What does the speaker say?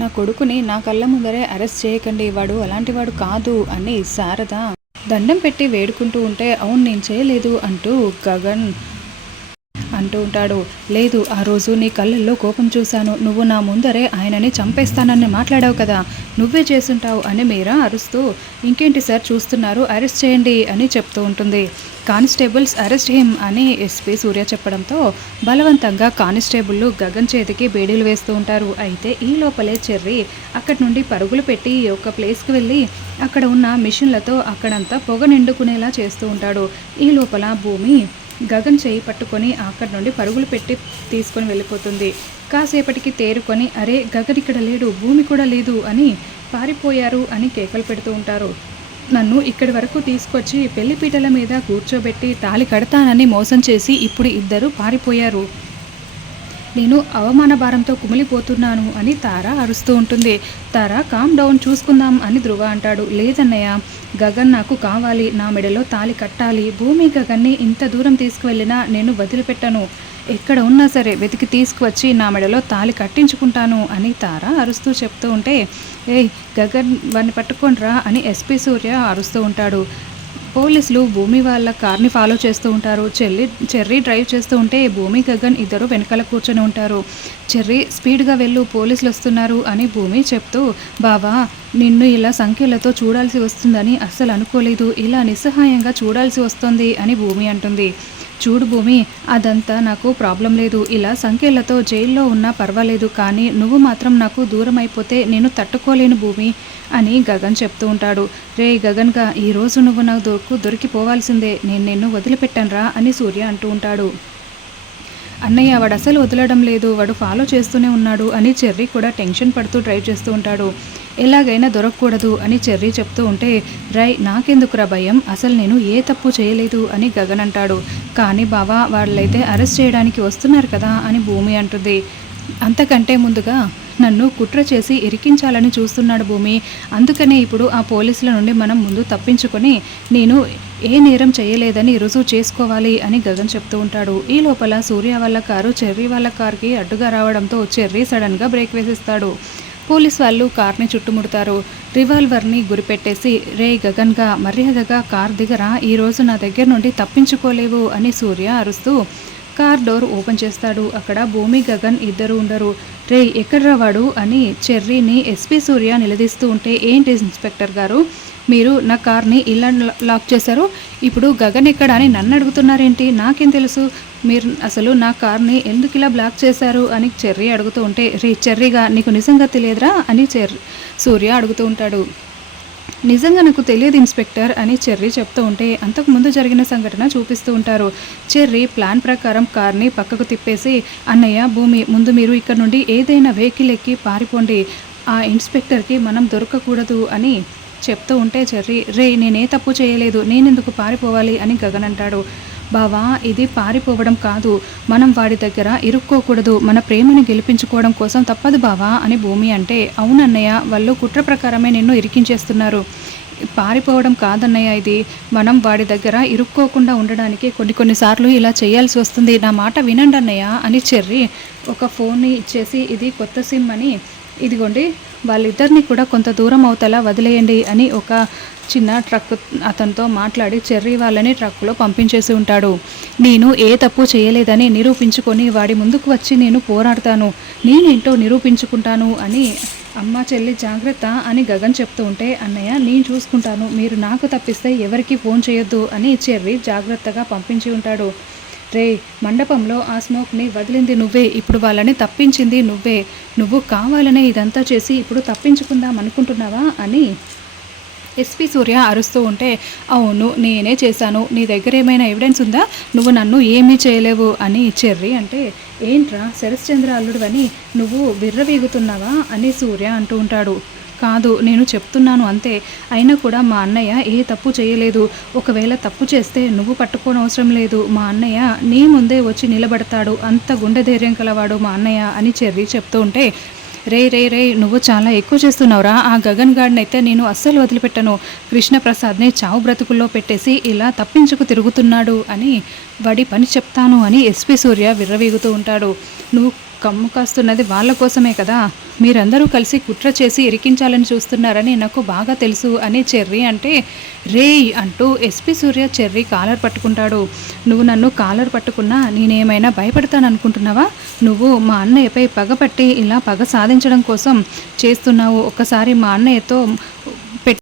నా కొడుకుని నా కళ్ళ ముందరే అరెస్ట్ చేయకండి, వాడు అలాంటివాడు కాదు అని శారద దండం పెట్టి వేడుకుంటూ ఉంటే, అవును నేను చేయలేదు అంటూ గగన్ అంటూ ఉంటాడు. లేదు, ఆ రోజు నీ కళ్ళల్లో కోపం చూశాను, నువ్వు నా ముందరే ఆయనని చంపేస్తానని మాట్లాడావు కదా, నువ్వే చేసుంటావు అని మీరా అరుస్తూ, ఇంకేంటి సార్ చూస్తున్నారు, అరెస్ట్ చేయండి అని చెప్తూ ఉంటుంది. కానిస్టేబుల్స్ అరెస్ట్ హిమ్ అని ఎస్పీ సూర్య చెప్పడంతో బలవంతంగా కానిస్టేబుల్లు గగన్ చేతికి బేడీలు వేస్తూ ఉంటారు. అయితే ఈ లోపలే చెర్రీ అక్కడి నుండి పరుగులు పెట్టి ఒక ప్లేస్కి వెళ్ళి అక్కడ ఉన్న మిషన్లతో అక్కడంతా పొగ నిండుకునేలా చేస్తూ ఉంటాడు. ఈ లోపల భూమి గగన్ చేయి పట్టుకొని అక్కడి నుండి పరుగులు పెట్టి తీసుకొని వెళ్ళిపోతుంది. కాసేపటికి తేరుకొని, అరే గగన్ ఇక్కడ లేడు, భూమి కూడా లేదు అని పారిపోయారు అని కేకలు పెడుతూ ఉంటారు. నన్ను ఇక్కడి వరకు తీసుకొచ్చి పెళ్లిపీటల మీద కూర్చోబెట్టి తాళి కడతానని మోసం చేసి ఇప్పుడు ఇద్దరు పారిపోయారు, నేను అవమాన భారంతో కుమిలిపోతున్నాను అని తార అరుస్తూ ఉంటుంది. తార కామ్ డౌన్, చూసుకుందాం అని ధృవ అంటాడు. లేదన్నయ్య, గగన్ నాకు కావాలి, నా మెడలో తాళి కట్టాలి, భూమి గగన్ని ఇంత దూరం తీసుకువెళ్ళినా నేను వదిలిపెట్టను, ఎక్కడ ఉన్నా సరే వెతికి తీసుకువచ్చి నా మెడలో తాళి కట్టించుకుంటాను అని తార అరుస్తూ చెప్తూ ఉంటే, ఏయ్ గగన్ వాడిని పట్టుకోండ్రా అని ఎస్పీ సూర్య అరుస్తూ ఉంటాడు. పోలీసులు భూమి వాళ్ళ కార్ని ఫాలో చేస్తూ ఉంటారు. చెర్రీ డ్రైవ్ చేస్తూ ఉంటే భూమి గగన్ ఇద్దరు వెనకాల కూర్చొని ఉంటారు. చెర్రీ స్పీడ్గా వెళ్ళు, పోలీసులు వస్తున్నారు అని భూమి చెప్తూ, బావా నిన్ను ఇలా సంఖ్యలతో చూడాల్సి వస్తుందని అస్సలు అనుకోలేదు, ఇలా నిస్సహాయంగా చూడాల్సి వస్తుంది అని భూమి అంటుంది. చూడు భూమి, అదంతా నాకు ప్రాబ్లం లేదు, ఇలా సంఖ్యలతో జైల్లో ఉన్నా పర్వాలేదు, కానీ నువ్వు మాత్రం నాకు దూరం అయిపోతే నేను తట్టుకోలేను భూమి అని గగన్ చెప్తూ ఉంటాడు. రే గగన్గా, ఈరోజు నువ్వు నాకు దొరికిపోవాల్సిందే, నేను నిన్ను వదిలిపెట్టానురా అని సూర్య అంటూ ఉంటాడు. అన్నయ్య వాడు అసలు వదలడం లేదు, వాడు ఫాలో చేస్తూనే ఉన్నాడు అని చెర్రీ కూడా టెన్షన్ పడుతూ డ్రైవ్ చేస్తూ ఉంటాడు. ఎలాగైనా దొరకకూడదు అని చెర్రీ చెప్తూ ఉంటే, రై నాకెందుకురా భయం, అసలు నేను ఏ తప్పు చేయలేదు అని గగన్ అంటాడు. కానీ బావా వాళ్ళైతే అరెస్ట్ చేయడానికి వస్తున్నారు కదా అని భూమి అంటుంది. అంతకంటే ముందుగా నన్ను కుట్ర చేసి ఇరికించాలని చూస్తున్నాడు భూమి, అందుకనే ఇప్పుడు ఆ పోలీసుల నుండి మనం ముందు తప్పించుకొని నేను ఏ నేరం చేయలేదని రుజువు చేసుకోవాలి అని గగన్ చెప్తూ ఉంటాడు. ఈ లోపల సూర్య వాళ్ళ కారు చెర్రీ వాళ్ళ కార్కి అడ్డుగా రావడంతో చెర్రీ సడన్గా బ్రేక్ వేసేస్తాడు. పోలీస్ వాళ్ళు కార్ని చుట్టుముడతారు. రివాల్వర్ని గురిపెట్టేసి, రే గగన్గా మర్యాదగా కార్ దిగరా, ఈరోజు నా దగ్గర నుండి తప్పించుకోలేవు అని సూర్య అరుస్తూ కార్ డోర్ ఓపెన్ చేస్తాడు. అక్కడ భూమి గగన్ ఇద్దరు ఉండరు. రే ఎక్కడ్రా వాడు అని చెర్రీని ఎస్పీ సూర్య నిలదీస్తూ ఉంటే, ఏంటి ఇన్స్పెక్టర్ గారు మీరు నా కార్ని ఇలా లాక్ చేశారు, ఇప్పుడు గగన్ ఎక్కడ అని నన్ను అడుగుతున్నారేంటి, నాకేం తెలుసు, మీరు అసలు నా కార్ని ఎందుకు ఇలా బ్లాక్ చేశారు అని చెర్రీ అడుగుతూ ఉంటే, రే చెర్రీగా నీకు నిజంగా తెలియదురా అని సూర్య అడుగుతూ ఉంటాడు. నిజంగా నాకు తెలియదు ఇన్స్పెక్టర్ అని చెర్రీ చెప్తూ ఉంటే అంతకుముందు జరిగిన సంఘటన చూపిస్తూ ఉంటారు. చెర్రీ ప్లాన్ ప్రకారం కార్ని పక్కకు తిప్పేసి, అన్నయ్య భూమి ముందు మీరు ఇక్కడ నుండి ఏదైనా వెహికల్ ఎక్కి పారిపోండి, ఆ ఇన్స్పెక్టర్కి మనం దొరకకూడదు అని చెప్తూ ఉంటే చెర్రీ, రే నేనే తప్పు చేయలేదు, నేనెందుకు పారిపోవాలి అని గగన్ అంటాడు. బావా ఇది పారిపోవడం కాదు, మనం వాడి దగ్గర ఇరుక్కోకూడదు, మన ప్రేమని గెలిపించుకోవడం కోసం తప్పదు బావా అని భూమి అంటే, అవునన్నయ్య వాళ్ళు కుట్ర ప్రకారమే నిన్ను ఇరికించేస్తున్నారు, పారిపోవడం కాదన్నయ్య, ఇది మనం వాడి దగ్గర ఇరుక్కోకుండా ఉండడానికి కొన్నిసార్లు ఇలా చేయాల్సి వస్తుంది, నా మాట వినండి అన్నయ్య అని చెర్రీ ఒక ఫోన్ని ఇచ్చేసి, ఇది కొత్త సిమ్ అని, ఇదిగోండి వాళ్ళిద్దరిని కూడా కొంత దూరం అవతల వదిలేయండి అని ఒక చిన్న ట్రక్ అతనితో మాట్లాడి చెర్రీ వాళ్ళని ట్రక్లో పంపించేసి ఉంటాడు. నేను ఏ తప్పు చేయలేదని నిరూపించుకొని వాడి ముందుకు వచ్చి నేను పోరాడతాను, నేనేంటో నిరూపించుకుంటాను అని అమ్మ చెల్లి జాగ్రత్త అని గగన్ చెప్తూ ఉంటే, అన్నయ్య నేను చూసుకుంటాను, మీరు నాకు తప్పిస్తే ఎవరికి ఫోన్ చేయొద్దు అని చెర్రీ జాగ్రత్తగా పంపించి ఉంటాడు. రే మండపంలో ఆ స్మోక్ని వదిలింది నువ్వే, ఇప్పుడు వాళ్ళని తప్పించింది నువ్వే, నువ్వు కావాలనే ఇదంతా చేసి ఇప్పుడు తప్పించుకుందాం అనుకుంటున్నావా అని ఎస్పీ సూర్య అరుస్తూ ఉంటే, అవును నేనే చేశాను, నీ దగ్గర ఏమైనా ఎవిడెన్స్ ఉందా, నువ్వు నన్ను ఏమీ చేయలేవు అని చెర్రీ అంటే, ఏంట్రా శరశ్చంద్ర అల్లుడు అని నువ్వు విర్రవీగుతున్నావా అని సూర్య అంటూ ఉంటాడు. కాదు నేను చెప్తున్నాను అంతే, అయినా కూడా మా అన్నయ్య ఏ తప్పు చేయలేదు, ఒకవేళ తప్పు చేస్తే నువ్వు పట్టుకోనవసరం లేదు, మా అన్నయ్య నీ ముందే వచ్చి నిలబడతాడు, అంత గుండె ధైర్యం కలవాడు మా అన్నయ్య అని చెర్రీ చెప్తూ ఉంటే, రే రే రే నువ్వు చాలా ఎక్కువ చేస్తున్నావురా, ఆ గగన్ గాడిని అయితే నేను అస్సలు వదిలిపెట్టను, కృష్ణప్రసాద్ని చావు బ్రతుకుల్లో పెట్టేసి ఇలా తప్పించుకు తిరుగుతున్నాడు అని వాడి పని చెప్తాను అని ఎస్పీ సూర్య విర్రవీగుతూ ఉంటాడు. నువ్వు కమ్ము కాస్తున్నది వాళ్ళ కోసమే కదా, మీరందరూ కలిసి కుట్ర చేసి ఇరికించాలని చూస్తున్నారని నాకు బాగా తెలుసు అని చెర్రీ అంటే, రేయ్ అంటూ ఎస్పీ సూర్య చెర్రీ కాలర్ పట్టుకుంటాడు. నువ్వు నన్ను కాలర్ పట్టుకున్నా నేనేమైనా భయపడతాననుకుంటున్నావా? నువ్వు మా అన్నయ్యపై పగపట్టి ఇలా పగ సాధించడం కోసం చేస్తున్నావు. ఒక్కసారి మా అన్నయ్యతో